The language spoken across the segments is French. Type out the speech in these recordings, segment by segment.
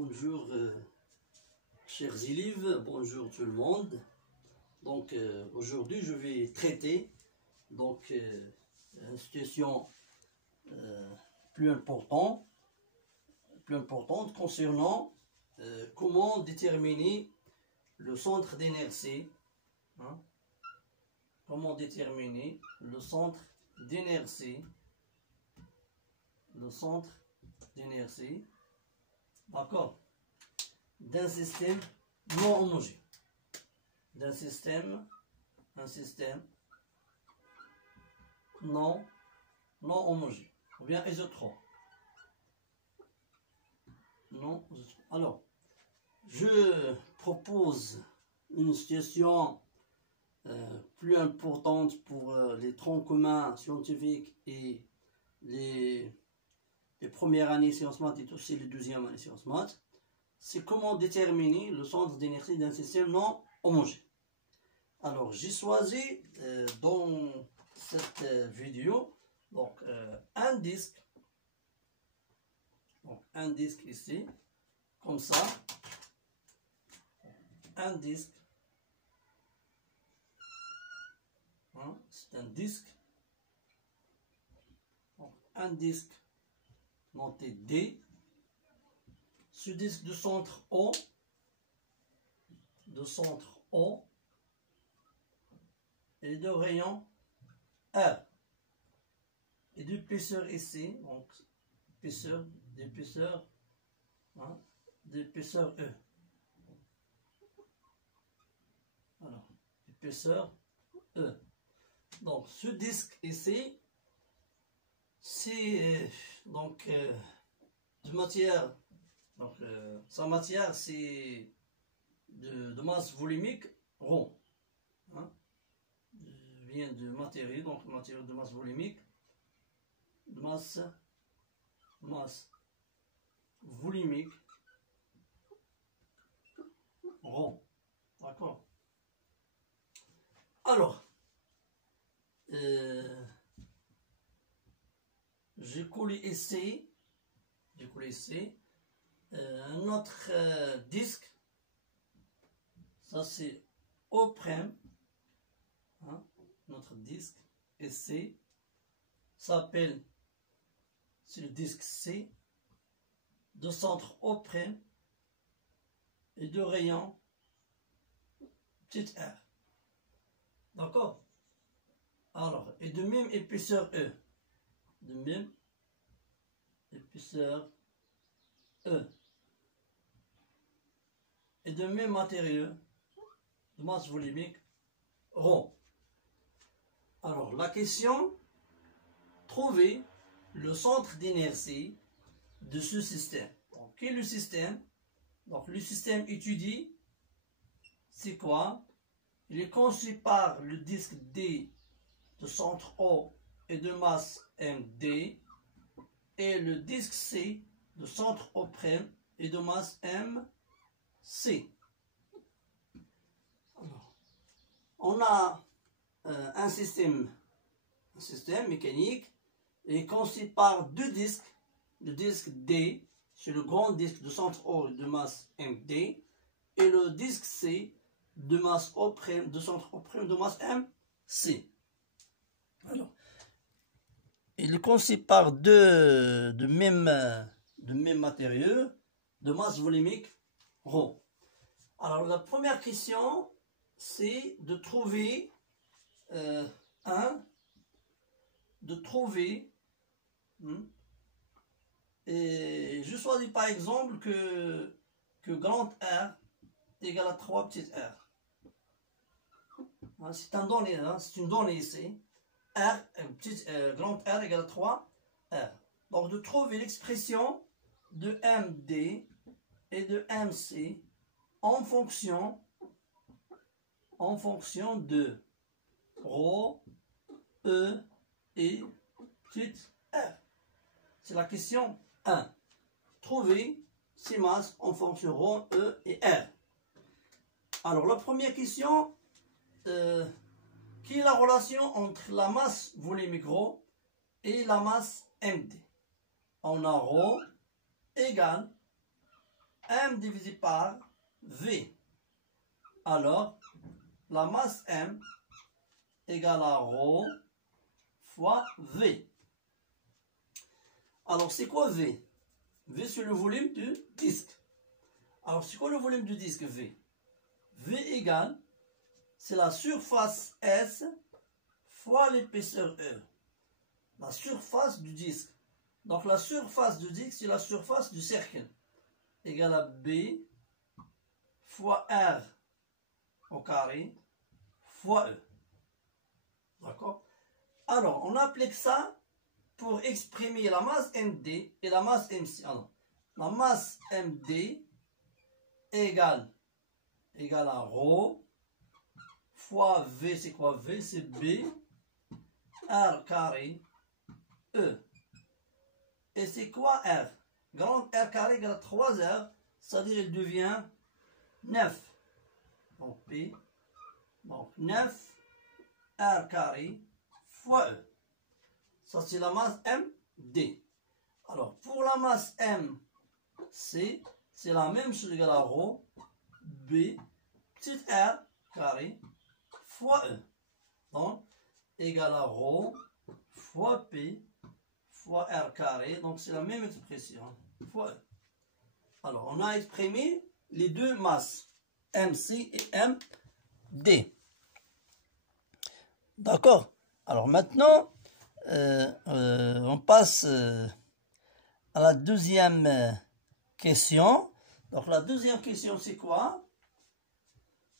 Bonjour chers élèves, bonjour tout le monde. Donc aujourd'hui je vais traiter une situation plus importante concernant comment déterminer le centre d'inertie. Comment déterminer le centre d'inertie. D'accord, d'un système non homogène, un système non homogène, ou bien isotrope. Alors, je propose une situation plus importante pour les troncs communs scientifiques et les premières années sciences maths et aussi les deuxièmes années sciences maths. C'est comment déterminer le centre d'inertie d'un système non homogène. Alors, j'ai choisi dans cette vidéo un disque. Donc, un disque ici, comme ça. Un disque. C'est un disque. Donc, un disque noté D. Ce disque de centre O, et de rayon R, et d'épaisseur ici, donc d'épaisseur E. Alors, épaisseur E. Donc, ce disque ici, c'est de matière. Donc, sa matière, c'est de masse volumique rond. Vient de matériaux, donc matériaux de masse volumique, de masse volumique rond. D'accord. Alors, j'ai collé ici un autre disque. Ça c'est O', notre disque ici s'appelle, c'est le disque C, de centre O' et de rayon petit r. D'accord. Alors, et de même épaisseur E. Et de même matériaux de masse volumique rond. Alors, la question, trouver le centre d'inertie de ce système. Donc, quel est le système? Donc, le système étudié, c'est quoi? Il est conçu par le disque D de centre O et de masse MD, et le disque C de centre O' et de masse MC. Alors, on a un système mécanique est conçu par deux disques. Le disque D, c'est le grand disque de centre O de masse MD, et le disque C de masse O', de centre O' de masse MC. Alors, il est conçu par de même matériaux de masse volumique rond. Alors, la première question, c'est de trouver et je choisis par exemple que grand R égale à 3 petit r. C'est une donnée ici. Grand R égale à 3 R. Donc de trouver l'expression de MD et de MC en fonction de ρ, E et petit r. C'est la question 1. Trouver ces masses en fonction ρ, E et R. Alors la première question, qui est la relation entre la masse volumique ρ et la masse MD? On a ρ égale M divisé par V. Alors, la masse M égale à ρ fois V. Alors, c'est quoi V? V, c'est le volume du disque. Alors, c'est quoi le volume du disque V? V égale, c'est la surface S fois l'épaisseur E. La surface du disque. Donc, la surface du disque, c'est la surface du cercle. Égale à B fois R au carré fois E. D'accord? Alors, on applique ça pour exprimer la masse MD et la masse MC. Alors, la masse MD égale à ρ fois V, c'est quoi V? C'est B R carré E. Et c'est quoi R? Grand R carré égale à 3R, c'est-à-dire il devient 9. Donc P, donc 9 R carré fois E. Ça c'est la masse MD. Alors pour la masse MC, c'est la même chose égale à ρ B petit R carré fois E. Donc égale à ρ fois P fois R carré. Donc c'est la même expression fois E. Alors on a exprimé les deux masses MC et MD. D'accord. Alors maintenant on passe à la deuxième question. Donc la deuxième question c'est quoi?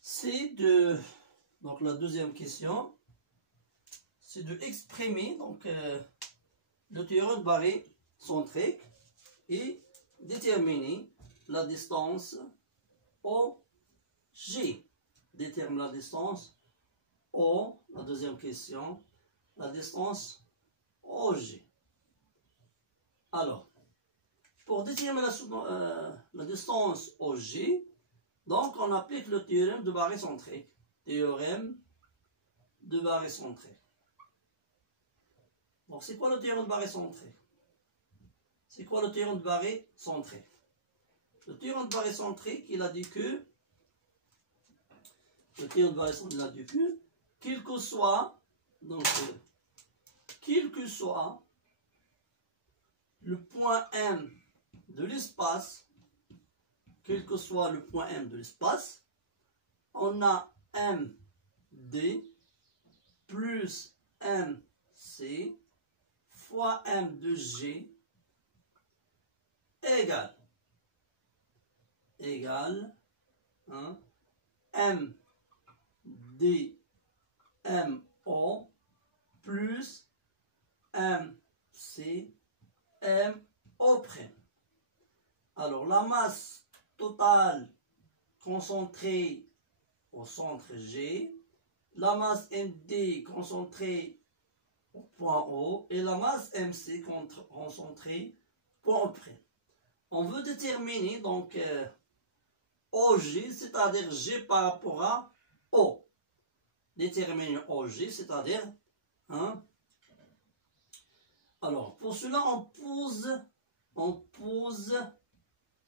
C'est de, donc la deuxième question c'est de exprimer donc le théorème de barycentrique et déterminer la distance OG. Détermine la distance O, la deuxième question, la distance OG. Alors, pour déterminer la distance OG, donc on applique le théorème de barycentrique. Théorème de barycentrique. Donc, c'est quoi le théorème de barycentrique? C'est quoi le théorème de barycentrique? Le théorème de barycentrique, il a dit que, quel que soit, donc, quel que soit le point M de l'espace, quel que soit le point M de l'espace, on a MD plus MC fois M de G égale hein, MD MO plus MC MO'. Alors la masse totale concentrée au centre G, la masse MD concentrée au point O et la masse MC concentrée au point O'. On veut déterminer donc OG, c'est-à-dire G par rapport à O. Déterminer OG, c'est-à-dire hein. Alors pour cela on pose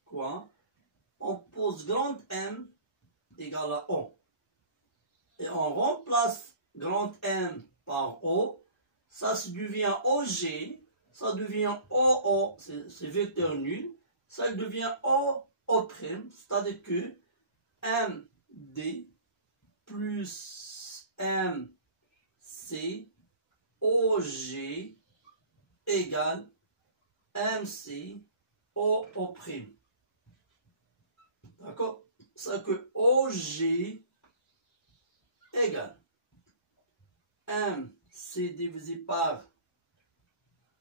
quoi? On pose grand M égale à O. Et on remplace grand M par O. Ça devient OG. Ça devient OO. C'est vecteur nul. Ça devient OO'. C'est-à-dire que MD plus MC OG égale MC OO'. D'accord? C'est que OG égale MC divisé par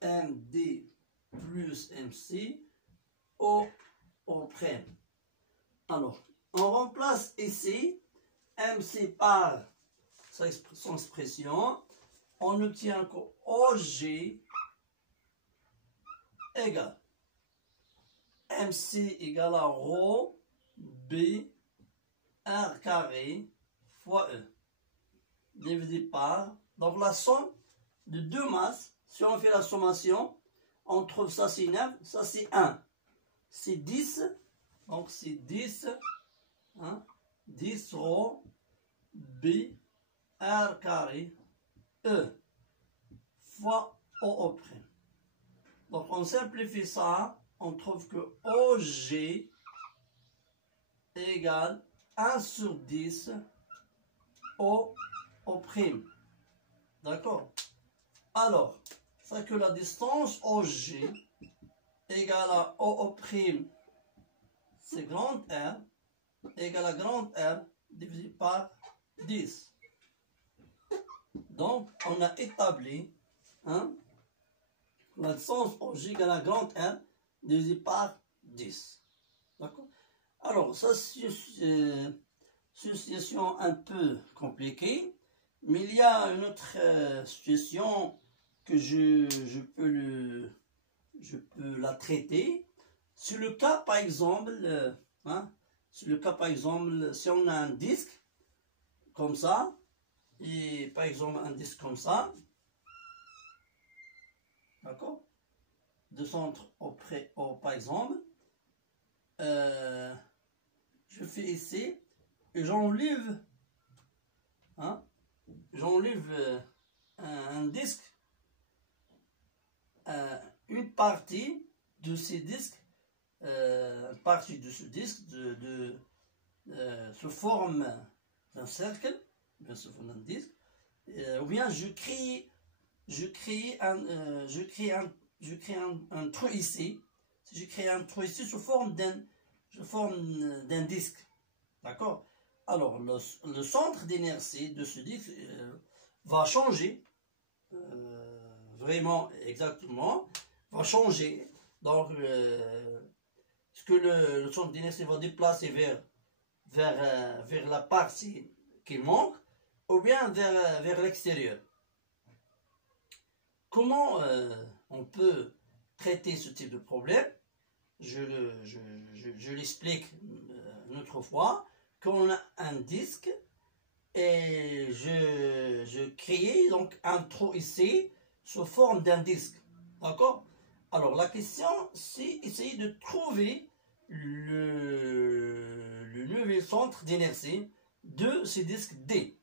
MD plus MC OO'. Alors, on remplace ici MC par son expression. On obtient que OG égale MC égale à ρ B R carré fois E divisé par, donc la somme de deux masses, si on fait la sommation, on trouve ça c'est 9, ça c'est 1, c'est 10 Donc c'est 10, hein, 10 rho B R carré E fois OO'. Donc on simplifie ça, on trouve que OG égale 1 sur 10 OO'. D'accord? Alors, c'est que la distance OG égale à OO', c'est grand R, égale à grand R divisé par 10. Donc, on a établi, hein, la distance OG égale à grand R divisé par 10. D'accord? Alors, ça, c'est une situation un peu compliquée, mais il y a une autre situation que je peux la traiter. C'est le cas, par exemple, hein, c'est le cas, par exemple, si on a un disque comme ça, et par exemple un disque comme ça, d'accord, de centre par exemple, je fais ici et j'enlève, hein, j'enlève un disque, une partie de ces disques, partie de ce disque se forme d'un cercle, se forme d'un disque, ou bien je crée un trou ici. Si je crée un trou ici sous forme d'un disque, d'accord. Alors le centre d'inertie de ce disque va changer, vraiment exactement, va changer. Donc est-ce que le centre d'inertie va déplacer vers la partie qui manque, ou bien vers l'extérieur. Comment on peut traiter ce type de problème? Je l'explique une autre fois. Quand on a un disque et je crée donc un trou ici sous forme d'un disque, d'accord? Alors la question, c'est essayer de trouver le nouveau centre d'inertie de ce disque D,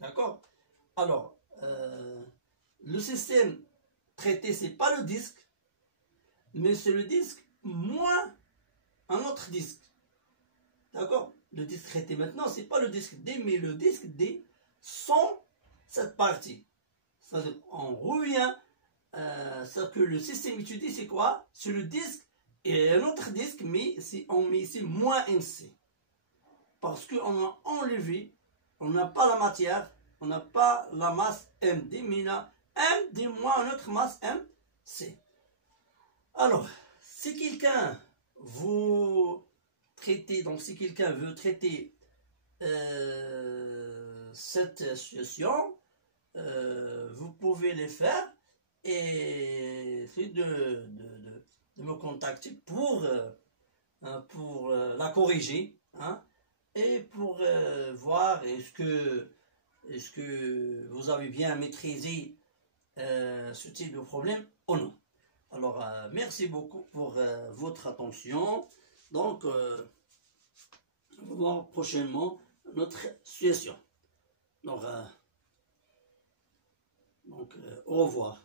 d'accord? Alors le système traité, c'est pas le disque, mais c'est le disque moins un autre disque, d'accord? Le disque traité maintenant, c'est pas le disque D, mais le disque D sans cette partie. C'est-à-dire, on revient, c'est que le système étudié, c'est quoi? C'est le disque et un autre disque, mais on met ici moins MC. Parce qu'on a enlevé, on n'a pas la matière, on n'a pas la masse MD, mais il a MD moins une autre masse MC. Alors, si quelqu'un vous traiter, donc si quelqu'un veut traiter cette situation, vous pouvez les faire et essayer de me contacter pour la corriger, hein, et pour voir est-ce que vous avez bien maîtrisé ce type de problème ou non. Alors, merci beaucoup pour votre attention. Donc, on va voir prochainement notre situation. Donc, au revoir.